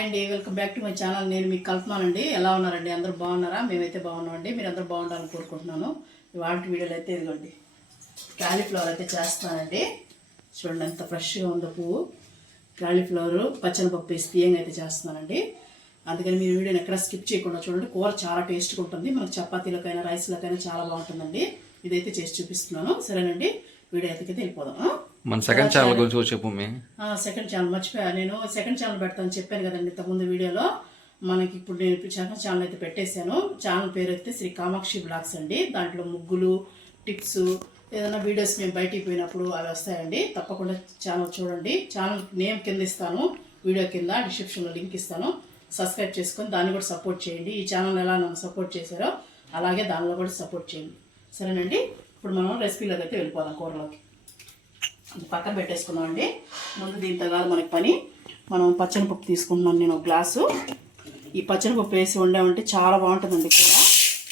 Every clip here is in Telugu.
హాయ్ అండి, welcome back to my channel. నేను మీకు కల్పనానండి. ఎలా ఉన్నారండి? అందరూ బాగున్నారా? మేమైతే బాగున్నామండి. మీరు అందరూ బాగుండాలని కోరుకుంటున్నాను. వాటి వీడియోలు అయితే ఇదిగోండి, క్యాలీఫ్లవర్ అయితే చేస్తున్నానండి. చూడండి ఎంత ఫ్రెష్గా ఉందో పువ్వు. క్యాలీఫ్లవర్ పచ్చనిపప్పు వేసి తీయంగా అయితే చేస్తున్నానండి. అందుకని మీరు వీడియోని ఎక్కడ స్కిప్ చేయకుండా చూడండి. కూర చాలా టేస్ట్గా ఉంటుంది. మనకు చపాతీలకైనా రైస్లకైనా చాలా బాగుంటుందండి. ఇదైతే చేసి చూపిస్తున్నాను. సరేనండి, వీడియో అయితే వెళ్ళిపోదాం. మన సెకండ్ ఛానల్ గురించి చెప్పు. సెకండ్ ఛానల్ మర్చిపోయా, నేను సెకండ్ ఛానల్ పెడతాను చెప్పాను కదండి ఇంతకుముందు వీడియోలో. మనకి ఇప్పుడు నేను సెకండ్ ఛానల్ అయితే పెట్టేశాను. ఛానల్ పేరు అయితే శ్రీ కామాక్షి బ్లాగ్స్ అండి. దాంట్లో ముగ్గులు, టిప్స్, ఏదైనా వీడియోస్ మేము బయటికి పోయినప్పుడు అవి వస్తాయండి. తప్పకుండా ఛానల్ చూడండి. ఛానల్ నేమ్ కింద ఇస్తాను, వీడియో కింద డిస్క్రిప్షన్లో లింక్ ఇస్తాను. సబ్స్క్రైబ్ చేసుకొని దాన్ని కూడా సపోర్ట్ చేయండి. ఈ ఛానల్ ఎలా నన్ను సపోర్ట్ చేశారో అలాగే దానిలో కూడా సపోర్ట్ చేయండి. సరేనండి, ఇప్పుడు మనం రెసిపీలోకి అయితే వెళ్ళిపోదాం. కూరలోకి పక్కన పెట్టేసుకున్నాం అండి. ముందు దీంతో కాదు మనకి పని. మనం పచ్చనిపప్పు తీసుకుంటున్నాను నేను ఒక గ్లాసు. ఈ పచ్చనిపప్పు వేసి వండామంటే చాలా బాగుంటుందండి కూర.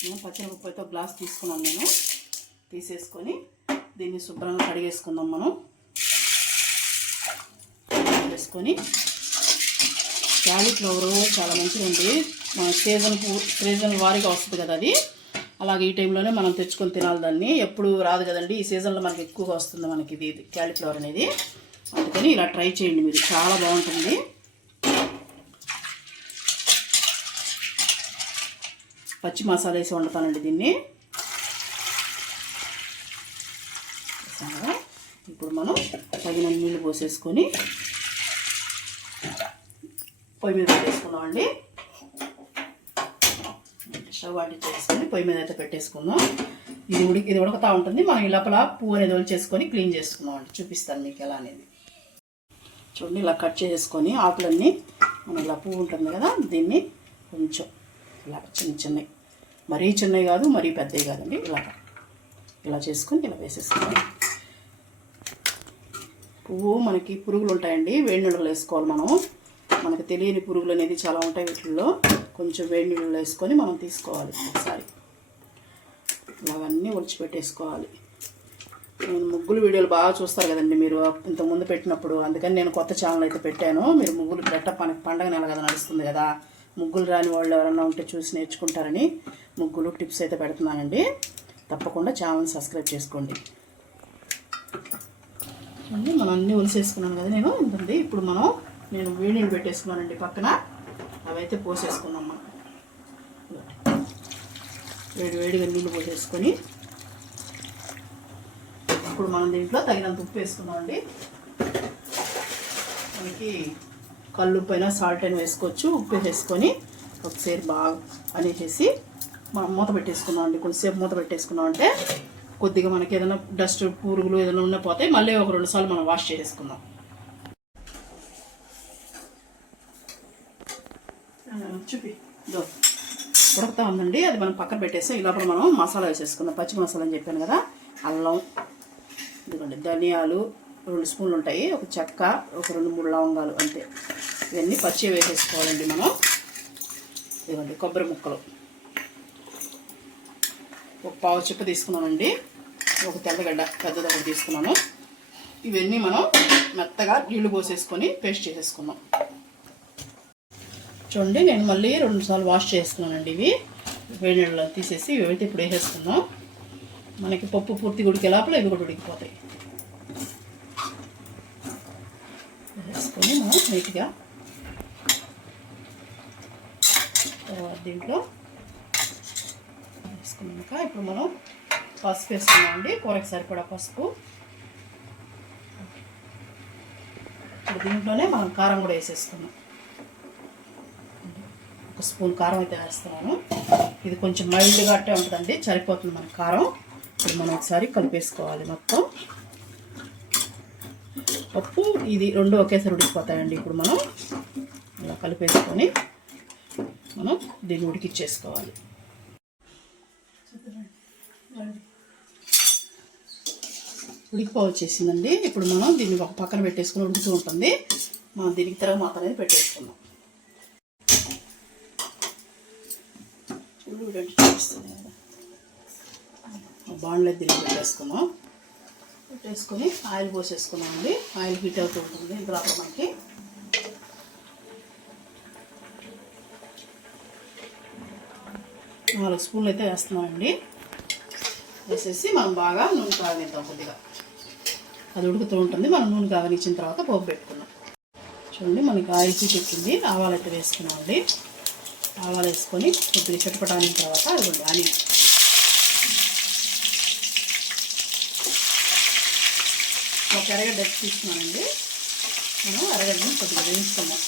నేను పచ్చనిపప్పు అయితే ఒక గ్లాస్ తీసుకున్నాను. నేను తీసేసుకొని దీన్ని శుభ్రంగా కడిగేసుకుందాం. మనం వేసుకొని క్యాలీఫ్లవర్ చాలా మంచిదండి. మన సీజన్ వారీగా వస్తుంది కదా అది. అలాగే ఈ టైంలోనే మనం తెచ్చుకొని తినాలి. దాన్ని ఎప్పుడు రాదు కదండి, ఈ సీజన్లో మనకి ఎక్కువగా వస్తుంది మనకి ఇది క్యాలీఫ్లవర్ అనేది. అందుకని ఇలా ట్రై చేయండి మీరు, చాలా బాగుంటుంది. పచ్చి మసాలా వేసి వండుతానండి దీన్ని. ఇప్పుడు మనం తగిన నీళ్ళు పోసేసుకొని పొయ్యి మీద పెట్టేసుకుందామండి. స్టవ్ వాటి చేసుకొని పొయ్యి మీద అయితే పెట్టేసుకుందాం. ఇది ఉడకతా ఉంటుంది. మనం ఈ లోపల పువ్వు అనేది ఒలిచేసుకొని క్లీన్ చేసుకుందాం అండి. చూపిస్తాను మీకు ఎలా అనేది. చూడండి, ఇలా కట్ చేసుకొని ఆకులన్నీ మనం ఇలా పువ్వు ఉంటుంది కదా, దీన్ని కొంచెం ఇలా చిన్నవి, మరీ చిన్నవి కాదు మరీ పెద్దవి కాదండి, ఇలా చేసుకొని ఇలా వేసేసుకోవాలి. పువ్వు మనకి పురుగులు ఉంటాయండి, వేడి నీళ్ళలో వేసుకోవాలి మనం. మనకు తెలియని పురుగులు అనేది చాలా ఉంటాయి వీటిల్లో. కొంచెం వేడి నీళ్ళలో వేసుకొని మనం తీసుకోవాలి. ఒకసారి ఇలాగన్నీ ఒలిచిపెట్టేసుకోవాలి. నేను ముగ్గులు వీడియోలు బాగా చూస్తారు కదండి మీరు ఇంతకుముందు పెట్టినప్పుడు. అందుకని నేను కొత్త ఛానల్ అయితే పెట్టాను. మీరు ముగ్గులు మనకి పండగ నెల కదా నడుస్తుంది కదా, ముగ్గులు రాని వాళ్ళు ఎవరైనా ఉంటే చూసి నేర్చుకుంటారని ముగ్గులు టిప్స్ అయితే పెడుతున్నానండి. తప్పకుండా ఛానల్ సబ్స్క్రైబ్ చేసుకోండి. మనం అన్నీ ఒలిసేసుకున్నాను కదా నేను. ఉంటుంది ఇప్పుడు నేను వేడి నీళ్ళు పెట్టేసుకున్నానండి పక్కన. అవైతే పోసేసుకున్నాం మనం. వేడిగా నీళ్ళు పోసేసుకొని ఇప్పుడు మనం దీంట్లో తగినంత ఉప్పు వేసుకున్నామండి. మనకి కల్లుప్పు అయినా సాల్ట్ అయినా వేసుకోవచ్చు. ఉప్పు వేసేసుకొని ఒకసారి బాగా అనేసి మనం మూత పెట్టేసుకున్నాం అండి. కొంచెంసేపు మూత పెట్టేసుకున్నాం అంటే కొద్దిగా మనకి ఏదైనా డస్ట్ పురుగులు ఏదైనా ఉన్న పోతే మళ్ళీ ఒక 2 సార్లు మనం వాష్ చేసేసుకుందాం. చూపి ఉడకతా ఉందండి. అది మనం పక్కన పెట్టేసి ఈ లోపల మనం మసాలా వేసేసుకుందాం. పచ్చి మసాలా అని చెప్పాను కదా, అల్లం, ఇదిగోండి ధనియాలు 2 స్పూన్లు ఉంటాయి, ఒక చెక్క, ఒక 2-3 లవంగాలు అంతే. ఇవన్నీ పచ్చి వేసేసుకోవాలండి మనం. ఇదిగోండి కొబ్బరి ముక్కలు ఒక పావు చెప్ప తీసుకున్నానండి. ఒక తెల్లగడ్డ పెద్దది ఒకటి తీసుకున్నాను. ఇవన్నీ మనం మెత్తగా నీళ్లు పోసేసుకొని పేస్ట్ చేసేసుకున్నాం. చూడండి, నేను మళ్ళీ 2 సార్లు వాష్ చేసుకున్నానండి. ఇవి వేడి నీళ్ళలో తీసేసి ఇవైతే ఇప్పుడు వేసేసుకుందాం. మనకి పప్పు పూర్తిగా ఉడికే లోపల ఇవి కూడా ఉడికిపోతాయి. వేసుకొని మనం నీట్గా దీంట్లో వేసుకున్నాక ఇప్పుడు మనం పసుపు వేసుకున్నామండి. కూరకి సరిపడా పసుపు. ఇప్పుడు దీంట్లోనే మనం కారం కూడా వేసేసుకున్నాం. 1 స్పూన్ కారం అయితే వేస్తున్నాను. ఇది కొంచెం మైల్డ్గా అట్టే ఉంటుందండి, సరిపోతుంది మన కారం. ఇప్పుడు మనం ఒకసారి కలిపేసుకోవాలి మొత్తం. పప్పు ఇది 2 ఒకేసారి ఉడికిపోతాయండి. ఇప్పుడు మనం ఇలా కలిపేసుకొని మనం దీన్ని ఉడికిచ్చేసుకోవాలి. ఉడికిపోవచ్చేసిందండి. ఇప్పుడు మనం దీన్ని ఒక పక్కన పెట్టేసుకుని ఉడుకుతూ ఉంటుంది. మనం దీనికి తర్వాత అనేది పెట్టేసుకుందాం. చూపిస్తుంది కదా, బాండ్లో దీన్ని పెట్టేసుకొని ఆయిల్ పోసేసుకున్నామండి. ఆయిల్ హీట్ అవుతూ ఉంటుంది. ఇందులో మనకి 4 స్పూన్లు అయితే వేస్తున్నామండి. వేసేసి మనం బాగా నూనె కాగనిద్దాం. కొద్దిగా అది ఉడుకుతూ ఉంటుంది. మనం నూనె కాగనిచ్చిన తర్వాత పోపు పెట్టుకున్నాం. చూడండి మనకి ఆయిల్ పెట్టింది. ఆవాలు అయితే వేసుకున్నామండి. ఆవాలు వేసుకొని కొద్దిగా చిటపటానిన తర్వాత అది ఆనియన్ ఒక అరగడ్డ తీసుకున్నానండి. మనం అరగడ్డని కొద్దిగా వేయించుకున్నాం.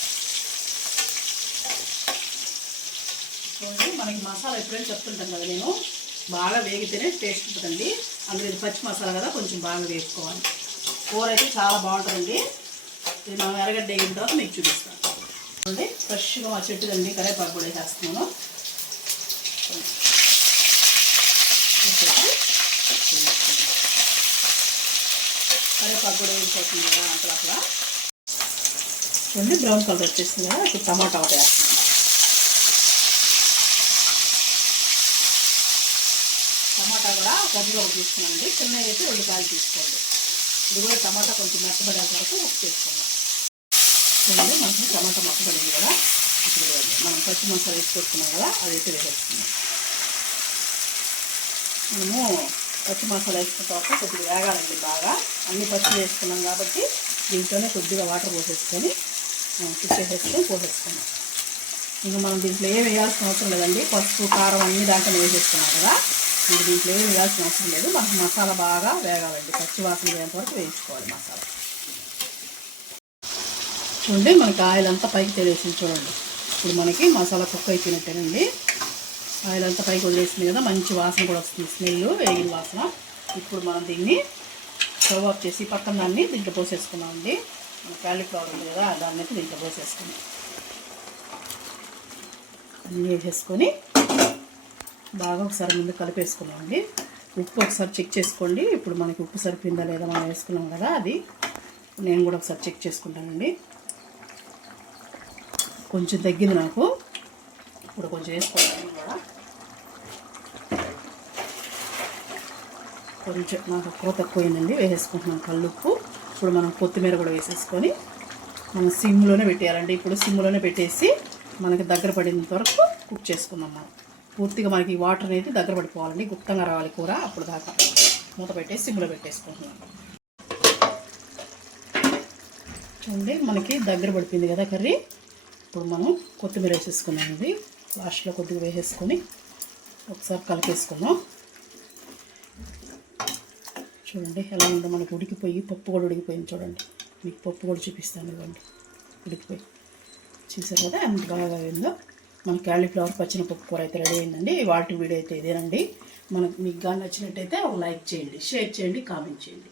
చూడండి మనకి మసాలా ఎప్పుడైనా చెప్తుంటాం కదా, నేను బాగా వేగితేనే టేస్ట్ ఉంటుందండి. అందులో ఇది పచ్చి మసాలా కదా, కొంచెం బాగా వేసుకోవాలి. కూర అయితే చాలా బాగుంటుందండి. ఇది మనం ఎరగడ్డ వేగిన తర్వాత మీకు చూపిస్తాను. చూడండి ఫ్రెష్గా మా చెట్టుదండి కరివేపాకు కూడా వేసేస్తున్నాను. కరివేపాకు కూడా వేసిపోతుంది కదా అట్లా. చూడండి బ్రౌన్ కలర్ వచ్చేసింది కదా. ఇప్పుడు టమాటా ఒకటి వేస్తాను. టమాటా కూడా పెద్దగా ఒకటి తీసుకున్నానండి. చిన్నవి అయితే 2 కాయలు తీసుకోండి. ఇది కూడా టమాటా కొంచెం మెత్తబడే వరకు ఉప్పు వేసుకున్నాం. చూడండి మనకి టమాటా మెత్తబడింది కదా. ఇప్పుడు మనం పచ్చి మసాలా వేసి పెట్టుకున్నాం కదా, అదైతే వేసేస్తున్నాం. మనము పచ్చి మసాలా వేసుకున్న తర్వాత కొద్దిగా వేగాలండి బాగా. అన్ని పచ్చి వేసుకున్నాం కాబట్టి దీంట్లోనే కొద్దిగా వాటర్ పోసేసుకొని వేసేసుకొని పోసేసుకున్నాం. ఇంకా మనం దీంట్లో ఏం వేయాల్సిన అవసరం లేదండి. పసుపు కారం అన్ని దాంట్లో వేసేసుకున్నాం కదా. ఇంకా దీంట్లో ఏం వేయాల్సిన అవసరం లేదు. మనకు మసాలా బాగా వేగాలండి. పచ్చి వాసన వేయేంత వరకు వేయించుకోవాలి మసాలా. చూడండి మనకి ఆయిల్ అంతా పైకి తెలిసింది. చూడండి ఇప్పుడు మనకి మసాలా కుక్ అయిపోయినట్టేనండి. ఆయిల్ అంతా పైకి వదిలేసింది కదా, మంచి వాసన కూడా వస్తుంది. స్మెల్ వేగిన వాసన. ఇప్పుడు మనం దీన్ని స్టవ్ ఆఫ్ చేసి పక్కన దాన్ని దీంట్లో పోసేసుకున్నామండి. మన కాలీఫ్లవర్ ఉంది కదా, దాన్ని అయితే దీంట్లో పోసేసుకున్నాం. అన్నీ వేసేసుకొని బాగా ఒకసారి ముందు కలిపేసుకున్నామండి. ఉప్పు ఒకసారి చెక్ చేసుకోండి. ఇప్పుడు మనకి ఉప్పు సరిపోయిందా లేదా మనం వేసుకున్నాం కదా, అది నేను కూడా ఒకసారి చెక్ చేసుకుంటానండి. కొంచెం తగ్గింది నాకు. ఇప్పుడు కొంచెం వేసుకోవాలి కూడా. కొంచెం నాకు ఉప్పు తక్కువైందండి, వేసేసుకుంటున్నాం కల్లుప్పు. ఇప్పుడు మనం కొత్తిమీర కూడా వేసేసుకొని మనం సిమ్లోనే పెట్టేయాలండి. ఇప్పుడు సిమ్లోనే పెట్టేసి మనకి దగ్గర పడినంత వరకు కుక్ చేసుకుందాం. మనం పూర్తిగా మనకి వాటర్ అనేది దగ్గర పడిపోవాలండి. గుప్తంగా రావాలి కూర. అప్పుడు దాకా మూత పెట్టేసి సిమ్లో పెట్టేసుకుంటున్నాం. చూడండి మనకి దగ్గర పడిపోయింది కదా కర్రీ. ఇప్పుడు మనం కొత్తిమీర వేసేసుకున్నామండి. లాస్ట్లో కొద్దిగా వేసేసుకొని ఒకసారి కలిపేసుకున్నాం. చూడండి ఎలా ఉందో మనకి ఉడికిపోయి, పప్పు కూడా ఉడికిపోయింది. చూడండి మీకు పప్పు కూడా చూపిస్తాను. ఇవ్వండి ఉడికిపోయి చూసారు కదా ఎంత బాగా అయిందో. మన కాలీఫ్లవర్ పచ్చిన పప్పు కూర అయితే రెడీ అయిందండి. వాటి వీడియో అయితే ఇదేనండి. మీకు కానీ నచ్చినట్టయితే ఒక లైక్ చేయండి, షేర్ చేయండి, కామెంట్ చేయండి.